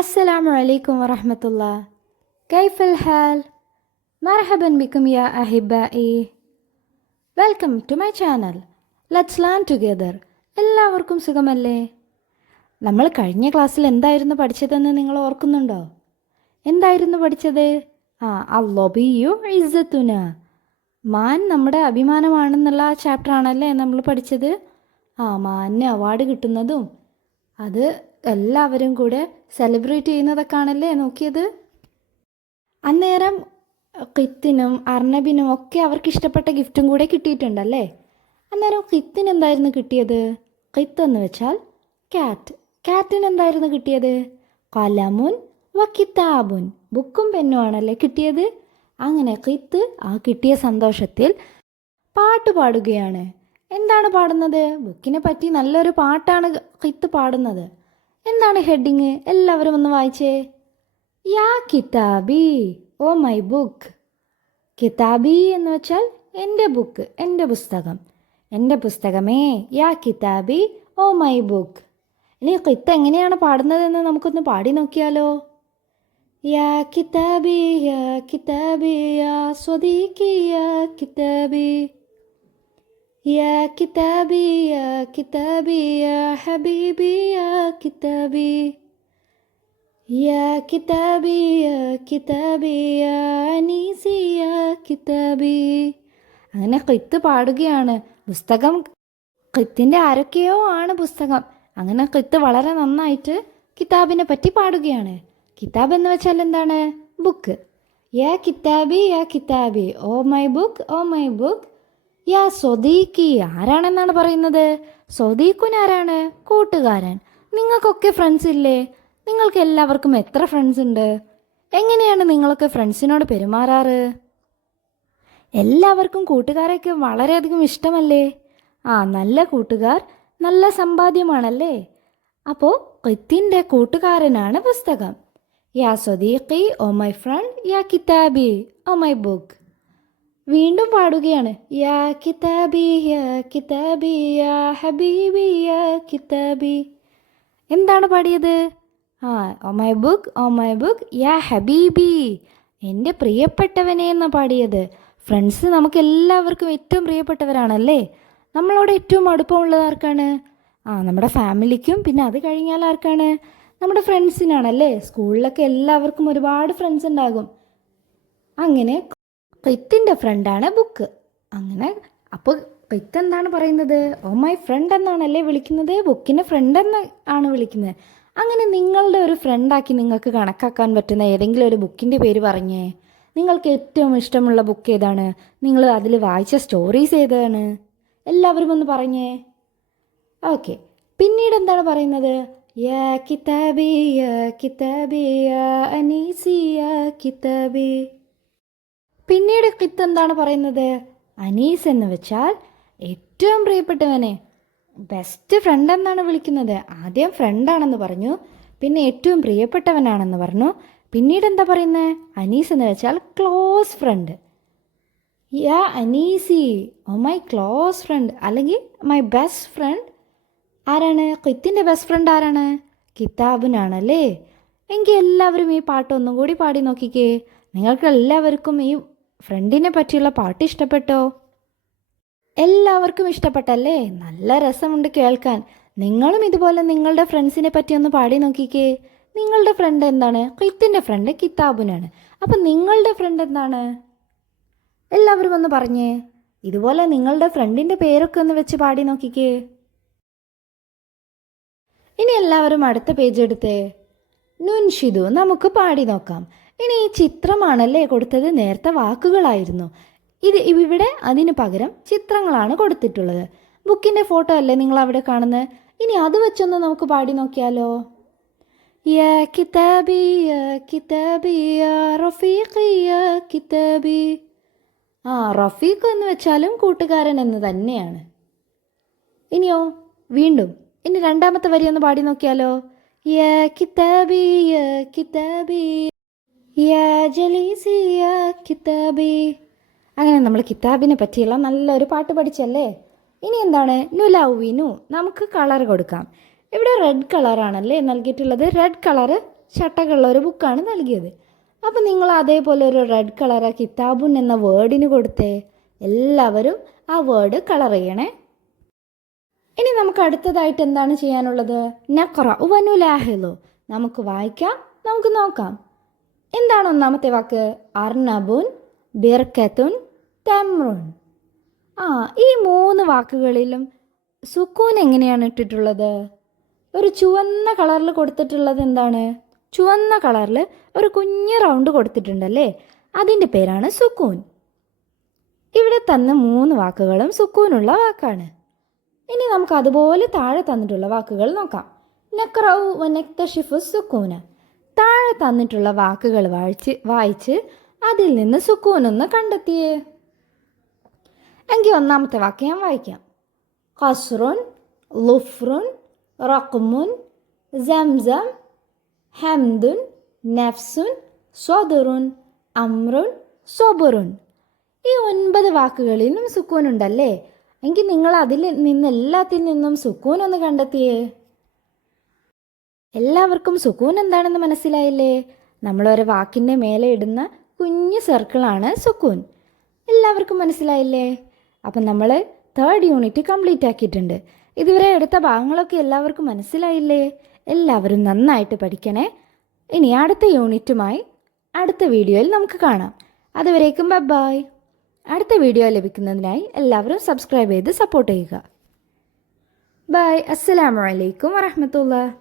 السلام عليكم ورحمة الله. كيف الحال؟ مرحبا بكم يا أحبائي. Welcome to my channel. Let's learn together. എല്ലാവർക്കും സുഖമല്ലേ? നമ്മൾ കഴിഞ്ഞ ക്ലാസ്സിൽ എന്തായിരുന്നു പഠിച്ചതെന്ന് നിങ്ങൾ ഓർക്കുന്നുണ്ടോ? എന്തായിരുന്നു പഠിച്ചത്? അല്ലോബിയു ഇസ്സത്തുന. മാൻ നമ്മുടെ അഭിമാനമാണെന്നുള്ള ആ ചാപ്റ്റർ ആണല്ലേ നമ്മൾ പഠിച്ചത്. മാനിന് അവാർഡ് കിട്ടുന്നതും അത് എല്ലാവരും കൂടെ സെലിബ്രേറ്റ് ചെയ്യുന്നതൊക്കെ ആണല്ലേ നോക്കിയത്. അന്നേരം ഖിത്തിനും അർണബിനും ഒക്കെ അവർക്ക് ഇഷ്ടപ്പെട്ട ഗിഫ്റ്റും കൂടെ കിട്ടിയിട്ടുണ്ടല്ലേ. അന്നേരം ഖിത്തിന് എന്തായിരുന്നു കിട്ടിയത്? ഖിത്ത് എന്ന് വെച്ചാൽ ക്യാറ്റ്. ക്യാറ്റിന് എന്തായിരുന്നു കിട്ടിയത്? കലമുൻ വ കിതാബുൻ, ബുക്കും പെന്നും ആണല്ലേ കിട്ടിയത്. അങ്ങനെ ഖിത്ത് ആ കിട്ടിയ സന്തോഷത്തിൽ പാട്ട് പാടുകയാണ്. എന്താണ് പാടുന്നത്? ബുക്കിനെ പറ്റി നല്ലൊരു പാട്ടാണ് ഖിത്ത് പാടുന്നത്. എന്താണ് ഹെഡിങ്? എല്ലാവരും ഒന്ന് വായിച്ചേ. യാ കിതാബി, ഓ മൈ ബുക്ക്. കിതാബി എന്ന് വെച്ചാൽ എൻ്റെ ബുക്ക്, എൻ്റെ പുസ്തകം. എൻ്റെ പുസ്തകമേ, യാ കിതാബി ഓ മൈ ബുക്ക്. ഇനി ഖിത്ത് എങ്ങനെയാണ് പാടുന്നതെന്ന് നമുക്കൊന്ന് പാടി നോക്കിയാലോ. യാ കിതാബി യാ കിതാബി യാ സ്വദീഖി യാ കിതാബി, യാ കിതാബി യാ കിതാബി യാ ഹബീബി യാ കിതാബി, യാ കിതാബി യാ കിതാബി യാ അനീസി യാ കിതാബി. അങ്ങനെ ഖിത്ത് പാടുകയാണ്. പുസ്തകം ഖിത്തിൻ്റെ ആരൊക്കെയോ ആണ് പുസ്തകം. അങ്ങനെ ഖിത്ത് വളരെ നന്നായിട്ട് കിതാബിനെ പറ്റി പാടുകയാണ്. കിതാബ് എന്ന് വെച്ചാൽ എന്താണ്? ബുക്ക്. യാ കിതാബി യാ കിതാബി, oh my book oh my book. യാ സ്വദീഖി, ആരാണെന്നാണ് പറയുന്നത്? സ്വദീഖുൻ ആരാണ്? കൂട്ടുകാരൻ. നിങ്ങൾക്കൊക്കെ ഫ്രണ്ട്സ് ഇല്ലേ? നിങ്ങൾക്ക് എല്ലാവർക്കും എത്ര ഫ്രണ്ട്സ് ഉണ്ട്? എങ്ങനെയാണ് നിങ്ങളൊക്കെ ഫ്രണ്ട്സിനോട് പെരുമാറാറ്? എല്ലാവർക്കും കൂട്ടുകാരൊക്കെ വളരെയധികം ഇഷ്ടമല്ലേ? നല്ല കൂട്ടുകാർ നല്ല സമ്പാദ്യമാണല്ലേ. അപ്പോൾ ഖിത്തിൻ്റെ കൂട്ടുകാരനാണ് പുസ്തകം. യാ സ്വദീഖി ഓ മൈ ഫ്രണ്ട്, യാ കിതാബി ഓ മൈ ബുക്ക്. വീണ്ടും പാടുകയാണ്. യാ കിതാബി യാ കിതാബി യാ ഹബീബി യാ കിതാബി. എന്താണ് പാടിയത്? Oh my book oh my book യാ ഹബീബി, എൻ്റെ പ്രിയപ്പെട്ടവനെ എന്നാണ് പാടിയത്. ഫ്രണ്ട്സ് നമുക്ക് എല്ലാവർക്കും ഏറ്റവും പ്രിയപ്പെട്ടവരാണല്ലേ. നമ്മളോട് ഏറ്റവും അടുപ്പമുള്ളത് ആർക്കാണ്? നമ്മുടെ ഫാമിലിക്കും. പിന്നെ അത് കഴിഞ്ഞാൽ ആർക്കാണ്? നമ്മുടെ ഫ്രണ്ട്സിനാണല്ലേ. സ്കൂളിലൊക്കെ എല്ലാവർക്കും ഒരുപാട് ഫ്രണ്ട്സ് ഉണ്ടാകും. അങ്ങനെ ഖിത്തിൻ്റെ ഫ്രണ്ടാണ് ബുക്ക്. അങ്ങനെ അപ്പോൾ ഖിത്ത് എന്താണ് പറയുന്നത്? ഓ മൈ ഫ്രണ്ട് എന്നാണല്ലേ വിളിക്കുന്നത്. ബുക്കിനെ ഫ്രണ്ട് എന്ന് ആണ് വിളിക്കുന്നത്. അങ്ങനെ നിങ്ങളുടെ ഒരു ഫ്രണ്ടാക്കി നിങ്ങൾക്ക് കണക്കാക്കാൻ പറ്റുന്ന ഏതെങ്കിലും ഒരു ബുക്കിൻ്റെ പേര് പറഞ്ഞേ. നിങ്ങൾക്ക് ഏറ്റവും ഇഷ്ടമുള്ള ബുക്ക് ഏതാണ്? നിങ്ങൾ അതിൽ വായിച്ച സ്റ്റോറീസ് ഏതാണ്? എല്ലാവരും ഒന്ന് പറഞ്ഞേ. ഓക്കെ, പിന്നീട് എന്താണ് പറയുന്നത്? യാ കിതാബി യാ കിതാബി യാ അനീസി യാ കിതാബി. പിന്നീട് ഖിത്ത് എന്താണ് പറയുന്നത്? അനീസ് എന്ന് വെച്ചാൽ ഏറ്റവും പ്രിയപ്പെട്ടവനെ, ബെസ്റ്റ് ഫ്രണ്ട് എന്നാണ് വിളിക്കുന്നത്. ആദ്യം ഫ്രണ്ടാണെന്ന് പറഞ്ഞു, പിന്നെ ഏറ്റവും പ്രിയപ്പെട്ടവനാണെന്ന് പറഞ്ഞു. പിന്നീട് എന്താ പറയുന്നത്? അനീസ് എന്ന് വെച്ചാൽ ക്ലോസ് ഫ്രണ്ട്. യാ അനീസി, ഓ മൈ ക്ലോസ് ഫ്രണ്ട്, അല്ലെങ്കിൽ മൈ ബെസ്റ്റ് ഫ്രണ്ട്. ആരാണ്? ഖിത്തിൻ്റെ ബെസ്റ്റ് ഫ്രണ്ട് ആരാണ്? കിതാബിനാണല്ലേ. എങ്കിൽ എല്ലാവരും ഈ പാട്ട് ഒന്നും കൂടി പാടി നോക്കിക്കേ. നിങ്ങൾക്ക് എല്ലാവർക്കും ഈ ഫ്രണ്ടിനെ പറ്റിയുള്ള പാട്ട് ഇഷ്ടപ്പെട്ടോ? എല്ലാവർക്കും ഇഷ്ടപ്പെട്ടല്ലേ? നല്ല രസമുണ്ട് കേൾക്കാൻ. നിങ്ങളും ഇതുപോലെ നിങ്ങളുടെ ഫ്രണ്ട്സിനെ പറ്റി ഒന്ന് പാടി നോക്കിക്കേ. നിങ്ങളുടെ ഫ്രണ്ട് എന്താണ്? ഖിത്തിൻ്റെ ഫ്രണ്ട് കിതാബിനാണ്. അപ്പം നിങ്ങളുടെ ഫ്രണ്ട് എന്താണ്? എല്ലാവരും ഒന്ന് പറഞ്ഞേ. ഇതുപോലെ നിങ്ങളുടെ ഫ്രണ്ടിൻ്റെ പേരൊക്കെ ഒന്ന് വെച്ച് പാടി നോക്കിക്കേ. ഇനി എല്ലാവരും അടുത്ത പേജ് എടുത്തേ. നുൻഷിദു, നമുക്ക് പാടി നോക്കാം. ഇനി ഈ ചിത്രമാണല്ലേ കൊടുത്തത്, നേരത്തെ വാക്കുകളായിരുന്നു. ഇവിടെ അതിന് പകരം ചിത്രങ്ങളാണ് കൊടുത്തിട്ടുള്ളത്. ബുക്കിൻ്റെ ഫോട്ടോ അല്ലേ നിങ്ങൾ അവിടെ കാണുന്നത്. ഇനി അത് വെച്ചൊന്ന് നമുക്ക് പാടി നോക്കിയാലോ. യാ കിതാബി യാ കിതാബി യാ റഫീഖി യാ കിതാബി. റഫീഖ് എന്ന് വെച്ചാലും കൂട്ടുകാരൻ എന്ന് തന്നെയാണ്. ഇനിയോ വീണ്ടും ഇനി രണ്ടാമത്തെ വരി ഒന്ന് പാടി നോക്കിയാലോ. യാ കിതാബി യാ കിതാബി യാ ജലീസി യാ കിതാബി. അങ്ങനെ നമ്മൾ കിതാബിനെ പറ്റിയുള്ള നല്ലൊരു പാട്ട് പഠിച്ചല്ലേ. ഇനി എന്താണ്? നുലൗവിനു, നമുക്ക് കളർ കൊടുക്കാം. ഇവിടെ റെഡ് കളറാണല്ലേ നൽകിയിട്ടുള്ളത്. റെഡ് കളറ് ചട്ടകളുള്ള ഒരു ബുക്കാണ് നൽകിയത്. അപ്പോൾ നിങ്ങൾ അതേപോലെ ഒരു റെഡ് കളർ കിതാബുൻ എന്ന വേർഡിന് കൊടുത്തേ. എല്ലാവരും ആ വേർഡ് കളർ ചെയ്യണേ. ഇനി നമുക്ക് അടുത്തതായിട്ട് എന്താണ് ചെയ്യാനുള്ളത്? നഖറ വനുലാഹിലു, നമുക്ക് വായിക്കാം, നമുക്ക് നോക്കാം. എന്താണ് ഒന്നാമത്തെ വാക്ക്? അർണബുൻ, ബിർക്കത്തുൻ, തമ്രുൻ. ഈ 3 വാക്കുകളിലും സുക്കൂൻ എങ്ങനെയാണ് ഇട്ടിട്ടുള്ളത്? ഒരു ചുവന്ന കളറിൽ കൊടുത്തിട്ടുള്ളത് എന്താണ്? ചുവന്ന കളറിൽ ഒരു കുഞ്ഞ് റൗണ്ട് കൊടുത്തിട്ടുണ്ടല്ലേ, അതിൻ്റെ പേരാണ് സുക്കൂൻ. ഇവിടെ തന്ന 3 വാക്കുകളും സുക്കൂനുള്ള വാക്കാണ്. ഇനി നമുക്ക് അതുപോലെ താഴെ തന്നിട്ടുള്ള വാക്കുകൾ നോക്കാം. നഖ്റഉ വനക്തശിഫു സുക്കൂന. താഴെ തന്നിട്ടുള്ള വാക്കുകൾ വായിച്ച് അതിൽ നിന്ന് സുക്കൂനൊന്ന് കണ്ടെത്തിയേ. എങ്കിൽ ഒന്നാമത്തെ വാക്ക് ഞാൻ വായിക്കാം. ഖസ്റുൻ, ലുഫ്റുൻ, റഖ്മുൻ, സംസം, ഹംദുൻ, നഫ്സുൻ, സ്വദറുൻ, അമ്രുൻ, സ്വബറുൻ. ഈ 9 വാക്കുകളിലും സുക്കൂൻ ഉണ്ടല്ലേ. എങ്കിൽ നിങ്ങൾ അതിൽ എല്ലാത്തിൽ നിന്നും സുക്കൂൻ ഒന്ന് കണ്ടെത്തിയേ. എല്ലാവർക്കും സുക്കൂൻ എന്താണെന്ന് മനസ്സിലായില്ലേ? നമ്മളൊരു വാക്കിൻ്റെ മേലെ ഇടുന്ന കുഞ്ഞു സർക്കിളാണ് സുക്കൂൻ. എല്ലാവർക്കും മനസ്സിലായില്ലേ? അപ്പം നമ്മൾ 3rd യൂണിറ്റ് കംപ്ലീറ്റ് ആക്കിയിട്ടുണ്ട്. ഇതുവരെ എടുത്ത ഭാഗങ്ങളൊക്കെ എല്ലാവർക്കും മനസ്സിലായില്ലേ? എല്ലാവരും നന്നായിട്ട് പഠിക്കണേ. ഇനി അടുത്ത യൂണിറ്റുമായി അടുത്ത വീഡിയോയിൽ നമുക്ക് കാണാം. അതുവരേക്കും ബൈ. അടുത്ത വീഡിയോ ലഭിക്കുന്നതിനായി എല്ലാവരും സബ്സ്ക്രൈബ് ചെയ്ത് സപ്പോർട്ട് ചെയ്യുക. ബൈ. അസ്സലാമു അലൈക്കും വറഹ്മത്തുള്ളാഹി.